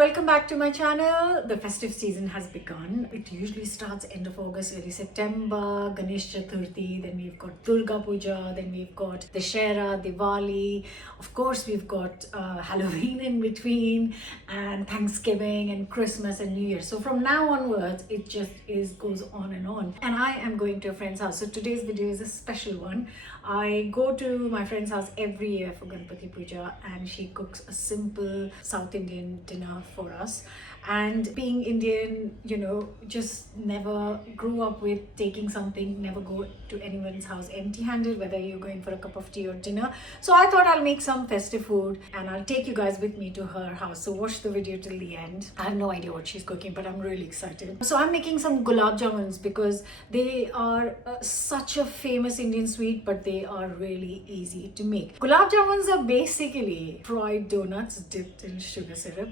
welcome back to my channel. The festive season has begun. It usually starts end of August, early September, Ganesh Chaturthi, then we've got Durga Puja, then we've got Dashera, Diwali. Of course, we've got Halloween in between, and Thanksgiving and Christmas and New Year. So from now onwards, it just goes on and on. And I am going to a friend's house. So today's video is a special one. I go to my friend's house every year for Ganpati Puja, and she cooks a simple South Indian dinner for us. And being Indian, you know, just never grew up with taking something, never go to anyone's house empty-handed, whether you're going for a cup of tea or dinner. So I thought I'll make some festive food and I'll take you guys with me to her house. So watch the video till the end. I have no idea what she's cooking, but I'm really excited. So I'm making some Gulab Jamuns because they are such a famous Indian sweet, but they are really easy to make. Gulab Jamuns are basically fried donuts dipped in sugar syrup,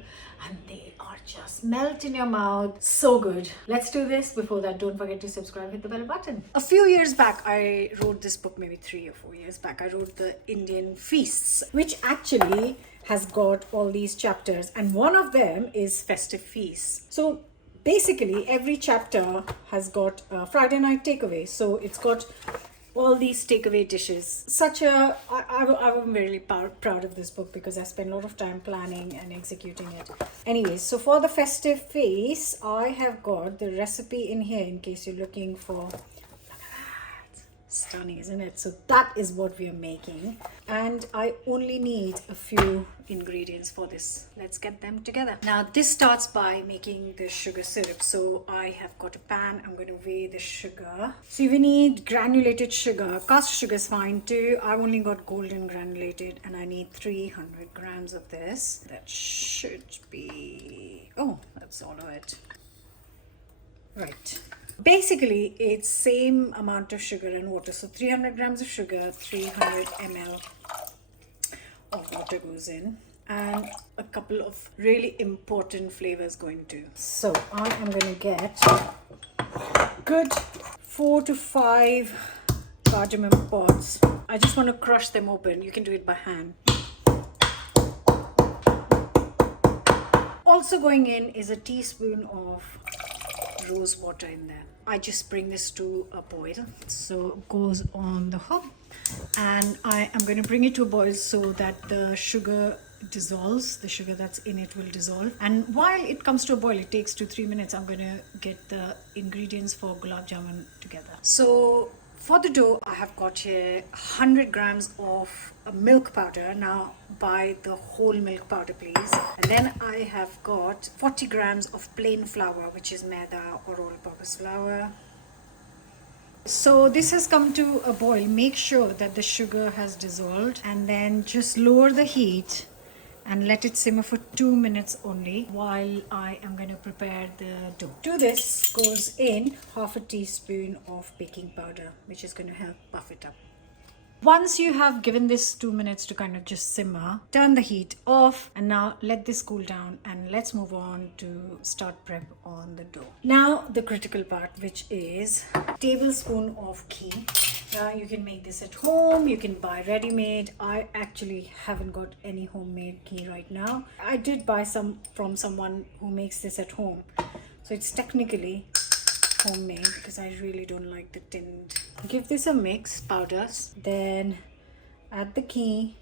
and they are just melt in your mouth. So good. Let's do this. Before that, don't forget to subscribe, hit the bell button. A few years back, I wrote this book, maybe 3 or 4 years back. I wrote the Indian Feasts, which actually has got all these chapters, and one of them is Festive Feasts. So basically, every chapter has got a Friday night takeaway. So it's got all these takeaway dishes. I'm really proud of this book because I spent a lot of time planning and executing it. Anyways, so for the festive feast, I have got the recipe in here in case you're looking for. Look at that. Stunning, isn't it? So that is what we are making, and I only need a few ingredients for this. Let's get them together. Now this starts by making the sugar syrup. So I have got a pan. I'm going to weigh the sugar. So we need granulated sugar. Cast sugar is fine too. I've only got golden granulated, and I need 300 grams of this. That should be, oh, that's all of it. Right. Basically, it's same amount of sugar and water. So 300 grams of sugar, 300 ml of water goes in, and a couple of really important flavors going to. So I am going to get good 4 to 5 cardamom pods. I just want to crush them open. You can do it by hand. Also going in is a teaspoon of rose water in there. I just bring this to a boil, so it goes on the hob, and I am going to bring it to a boil so that the sugar dissolves. The sugar that's in it will dissolve, and while it comes to a boil, it takes 2-3 minutes. I'm going to get the ingredients for gulab jamun together. So for the dough, I have got here 100 grams of milk powder. Now buy the whole milk powder, please. And then I have got 40 grams of plain flour, which is maida or all-purpose flour. So this has come to a boil. Make sure that the sugar has dissolved, and then just lower the heat and let it simmer for 2 minutes only while I am going to prepare the dough. To this goes in half a teaspoon of baking powder, which is going to help puff it up. Once you have given this 2 minutes to kind of just simmer, turn the heat off, and now let this cool down, and let's move on to start prep on the dough. Now the critical part, which is a tablespoon of ghee. Now you can make this at home, you can buy ready-made. I actually haven't got any homemade ghee right now. I did buy some from someone who makes this at home, so it's technically homemade because I really don't like the tinned. Give this a mix, powders, then add the ghee.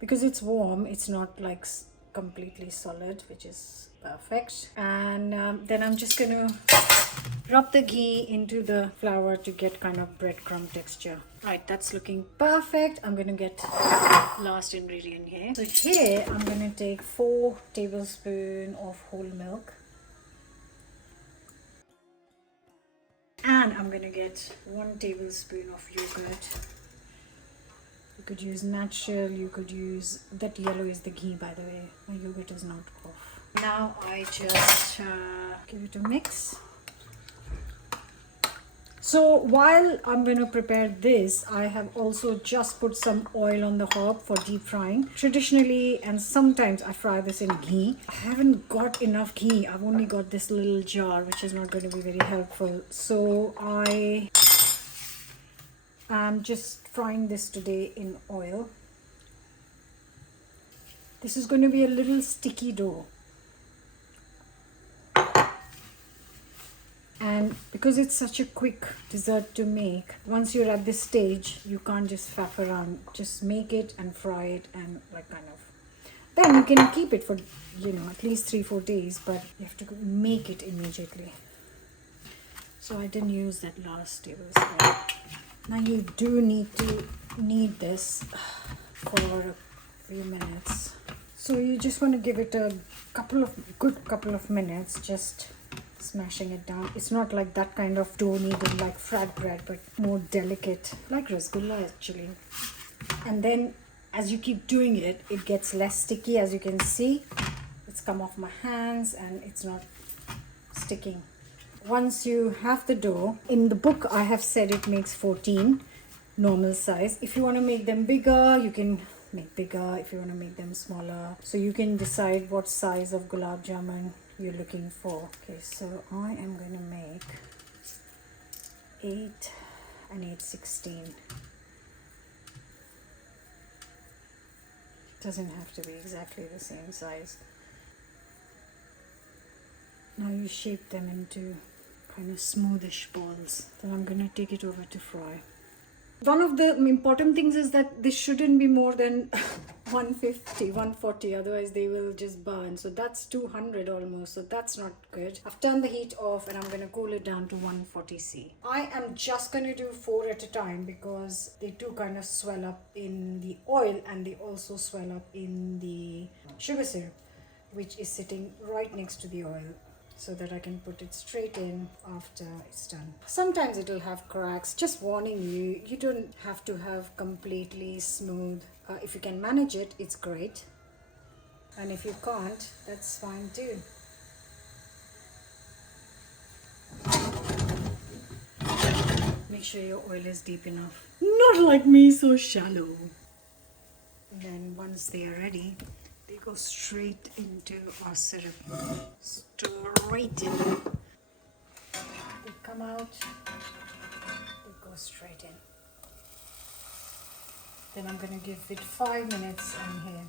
Because it's warm, it's not like completely solid, which is perfect. And then I'm just gonna rub the ghee into the flour to get kind of breadcrumb texture. Right, that's looking perfect. I'm gonna get last ingredient here. So here I'm gonna take 4 tablespoons of whole milk. And I'm going to get 1 tablespoon of yogurt. You could use natural, you could use, that yellow is the ghee, by the way. My yogurt is not off. Now I just give it a mix. So while I'm going to prepare this, I have also just put some oil on the hob for deep frying. Traditionally, and sometimes I fry this in ghee. I haven't got enough ghee. I've only got this little jar, which is not going to be very helpful. So I am just frying this today in oil. This is going to be a little sticky dough. And because it's such a quick dessert to make, once you're at this stage, you can't just faff around. Just make it and fry it and like kind of. Then you can keep it for, at least 3-4 days, but you have to make it immediately. So I didn't use that last tablespoon. Now you do need this for a few minutes. So you just want to give it a good couple of minutes, just smashing it down. It's not like that kind of dough kneaded like frat bread, but more delicate, like rasgulla actually. And then as you keep doing it, it gets less sticky. As you can see, it's come off my hands and it's not sticking. Once you have the dough, in the book I have said it makes 14 normal size. If you want to make them bigger, you can make bigger. If you want to make them smaller, so you can decide what size of gulab jamun you're looking for. Okay, so I am going to make 8 and 8/16. Doesn't have to be exactly the same size. Now you shape them into kind of smoothish balls. Then I'm going to take it over to fry. One of the important things is that this shouldn't be more than 150, 140, otherwise they will just burn. So that's 200 almost, so that's not good. I've turned the heat off and I'm going to cool it down to 140C. I am just going to do 4 at a time because they do kind of swell up in the oil and they also swell up in the sugar syrup, which is sitting right next to the oil, so that I can put it straight in after it's done. Sometimes it'll have cracks. Just warning you, you don't have to have completely smooth. If you can manage it, it's great. And if you can't, that's fine too. Make sure your oil is deep enough. Not like me, so shallow. And then once they are ready, they go straight into our syrup. Straight in. They come out, they go straight in. Then I'm going to give it 5 minutes in here.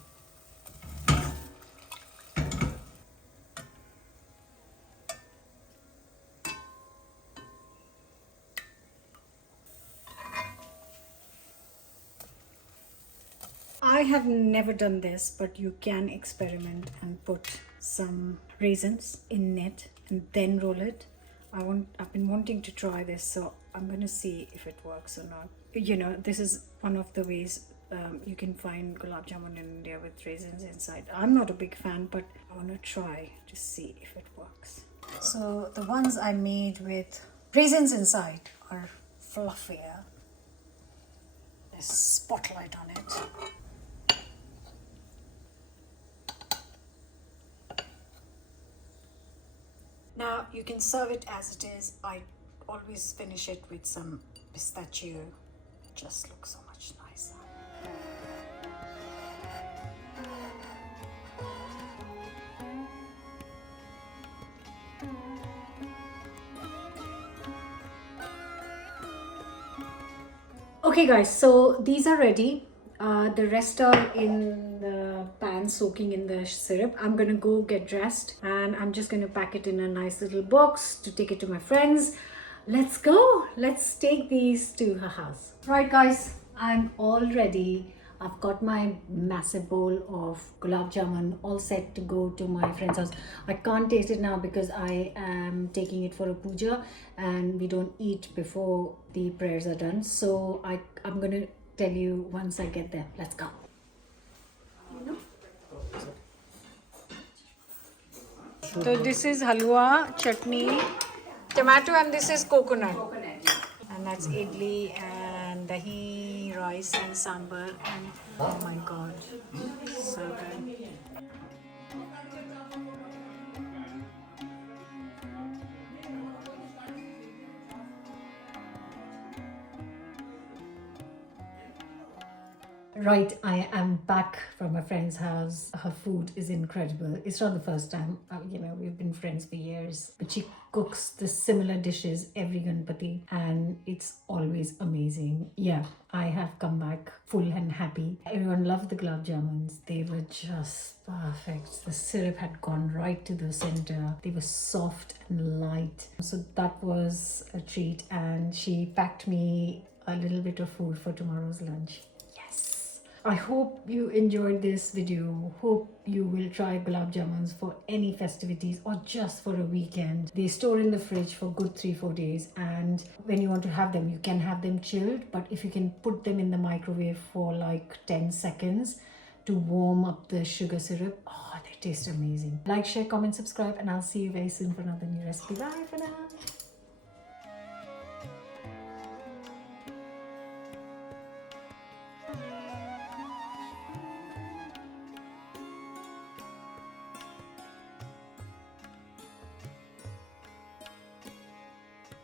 I have never done this, but you can experiment and put some raisins in it and then roll it. I've been wanting to try this, so I'm going to see if it works or not. This is one of the ways you can find gulab jamun in India with raisins inside. I'm not a big fan, but I want to try to see if it works. So the ones I made with raisins inside are fluffier. There's spotlight on it. Now you can serve it as it is. I always finish it with some pistachio. It just looks so much nicer. Okay guys, so these are ready. The rest are in the pan soaking in the syrup. I'm gonna go get dressed and I'm just gonna pack it in a nice little box to take it to my friends. Let's go. Let's take these to her house. Right guys, I'm all ready. I've got my massive bowl of gulab jamun all set to go to my friend's house. I can't taste it now because I am taking it for a puja and we don't eat before the prayers are done. So I'm going to tell you once I get there. Let's go. So this is halwa, chutney, tomato, and this is coconut. And that's idli and dahi, rice and sambar, and oh my god, so good. Right, I am back from a friend's house. Her food is incredible. It's not the first time, we've been friends for years, but she cooks the similar dishes every Ganpati and it's always amazing. Yeah, I have come back full and happy. Everyone loved the Gulab Jamuns. They were just perfect. The syrup had gone right to the center. They were soft and light. So that was a treat, and she packed me a little bit of food for tomorrow's lunch. I hope you enjoyed this video. Hope you will try gulab jamuns for any festivities or just for a weekend. They store in the fridge for good 3-4 days, and when you want to have them, you can have them chilled, but if you can put them in the microwave for like 10 seconds to warm up the sugar syrup, oh, they taste amazing. Like, share, comment, subscribe, and I'll see you very soon for another new recipe. Bye for now.